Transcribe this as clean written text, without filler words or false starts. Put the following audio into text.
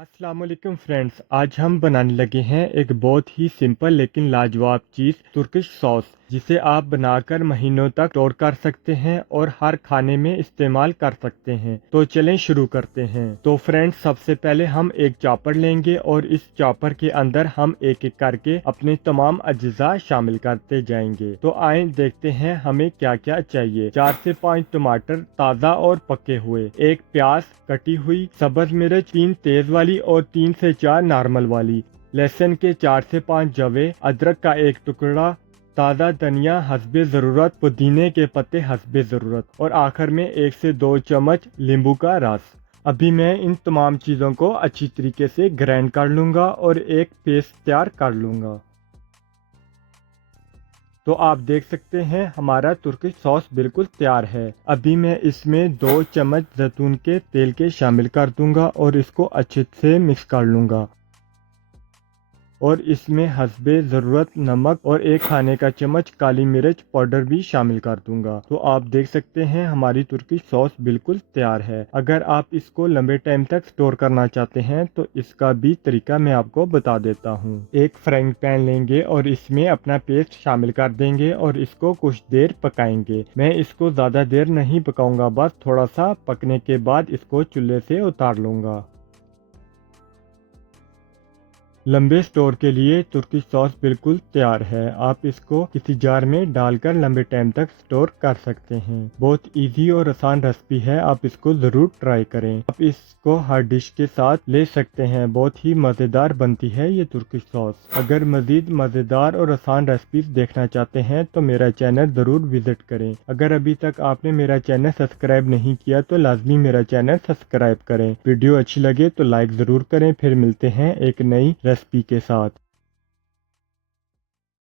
अस्सलाम वालेकुम फ्रेंड्स। आज हम बनाने लगे हैं एक बहुत ही सिंपल लेकिन लाजवाब चीज़, तुर्किश सॉस, जिसे आप बनाकर महीनों तक स्टोर कर सकते हैं और हर खाने में इस्तेमाल कर सकते हैं। तो चलें शुरू करते हैं। तो फ्रेंड्स, सबसे पहले हम एक चॉपर लेंगे और इस चॉपर के अंदर हम एक एक करके अपने तमाम अज्जा शामिल करते जाएंगे। तो आए देखते हैं हमें क्या क्या चाहिए। 4 से 5 टमाटर ताज़ा और पके हुए, एक प्याज कटी हुई, सब्ज मिर्च 3 तेज वाली और 3 से 4 नॉर्मल वाली, लहसुन के 4 से 5 जवे, अदरक का एक टुकड़ा, ताज़ा धनिया हस्बे ज़रूरत, पुदीने के पत्ते हस्बे ज़रूरत और आखिर में 1 से 2 चम्मच नींबू का रस। अभी मैं इन तमाम चीज़ों को अच्छी तरीके से ग्राइंड कर लूँगा और एक पेस्ट तैयार कर लूँगा। तो आप देख सकते हैं हमारा तुर्किश सॉस बिल्कुल तैयार है। अभी मैं इसमें 2 चम्मच जैतून के तेल के शामिल कर दूंगा और इसको अच्छे से मिक्स कर लूँगा। और इसमें हस्बे ज़रूरत नमक और 1 खाने का चम्मच काली मिर्च पाउडर भी शामिल कर दूंगा। तो आप देख सकते हैं हमारी तुर्किश सॉस बिल्कुल तैयार है। अगर आप इसको लंबे टाइम तक स्टोर करना चाहते हैं तो इसका भी तरीका मैं आपको बता देता हूँ। एक फ्राइंग पैन लेंगे और इसमें अपना पेस्ट शामिल कर देंगे और इसको कुछ देर पकाएंगे। मैं इसको ज़्यादा देर नहीं पकाऊंगा, बस थोड़ा सा पकने के बाद इसको चूल्हे से उतार लूँगा। लंबे स्टोर के लिए तुर्किश सॉस बिल्कुल तैयार है। आप इसको किसी जार में डालकर लंबे टाइम तक स्टोर कर सकते हैं। बहुत इजी और आसान रेसिपी है, आप इसको ज़रूर ट्राई करें। आप इसको हर डिश के साथ ले सकते हैं। बहुत ही मज़ेदार बनती है ये तुर्किश सॉस। अगर मज़ीद मज़ेदार और आसान रेसिपीज देखना चाहते हैं तो मेरा चैनल ज़रूर विज़िट करें। अगर अभी तक आपने मेरा चैनल सब्सक्राइब नहीं किया तो लाजमी मेरा चैनल सब्सक्राइब करें। वीडियो अच्छी लगे तो लाइक ज़रूर करें। फिर मिलते हैं एक नई रेसिपी के साथ।